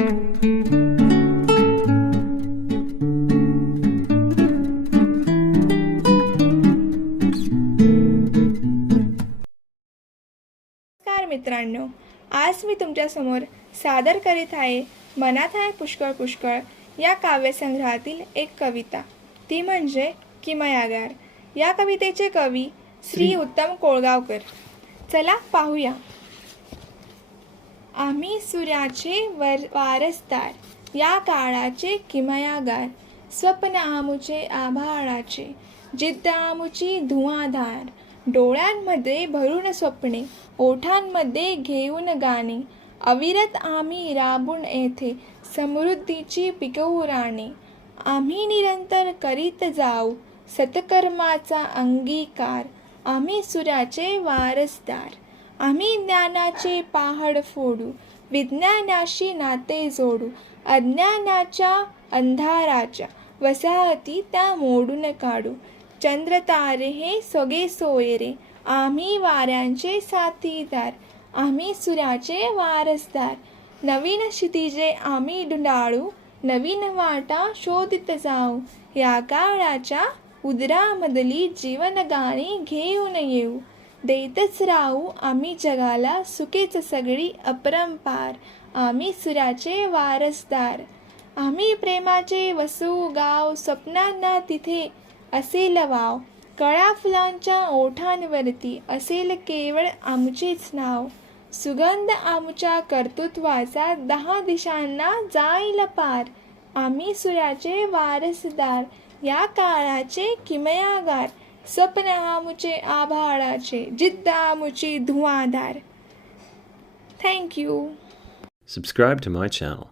नमस्कार मित्रांनो आज मी तुमच्यासमोर सादर करीत आहे मनात आहे पुष्कळ पुष्कळ या काव्यसंग्रहातील एक कविता. ती म्हणजे किमयागार. या कवितेचे कवी श्री उत्तम कोळगावकर. चला पाहूया. आम्ही सूर्याचे वर वारसदार या काळाचे किमयागार स्वप्न आमुचे आभाळाचे जिद्द आमुची धुआधार डोळ्यांमध्ये भरून स्वप्ने ओठांमध्ये घेऊन गाणे अविरत आम्ही राबून येथे समृद्धीची पिकवू राणे आम्ही निरंतर करीत जाऊ सत्कर्माचा अंगीकार आम्ही सूर्याचे वारसदार. आम्ही ज्ञानाचे पहाड फोडू विज्ञानाशी नाते जोडू अज्ञानाच्या अंधाराच्या वसाहती त्या मोडून काढू. चंद्रतारे हे सगळे सोयरे आम्ही वाऱ्यांचे साथीदार आम्ही सुराचे वारसदार. नवीन क्षितिजे आम्ही डुंडाळू नवीन वाटा शोधित जाऊ. या काळाच्या उदरामधली जीवनगाणी घेऊन येऊ. देतच राहू आम्ही जगाला सुखेच सगळी अपरंपार. आम्ही सुराचे वारसदार. आम्ही प्रेमाचे वसू गाव स्वप्नांना तिथे असेल वाव. कळा फुलांच्या ओठांवरती असेल केवळ आमचेच नाव. सुगंध आमच्या कर्तृत्वाचा दहा दिशांना जाईल पार. आम्ही सुराचे वारसदार या काळाचे किमयागार. स्वप्न आमुचे आभाळाचे जिद्द आमुची धुआधार thank you Subscribe to my channel.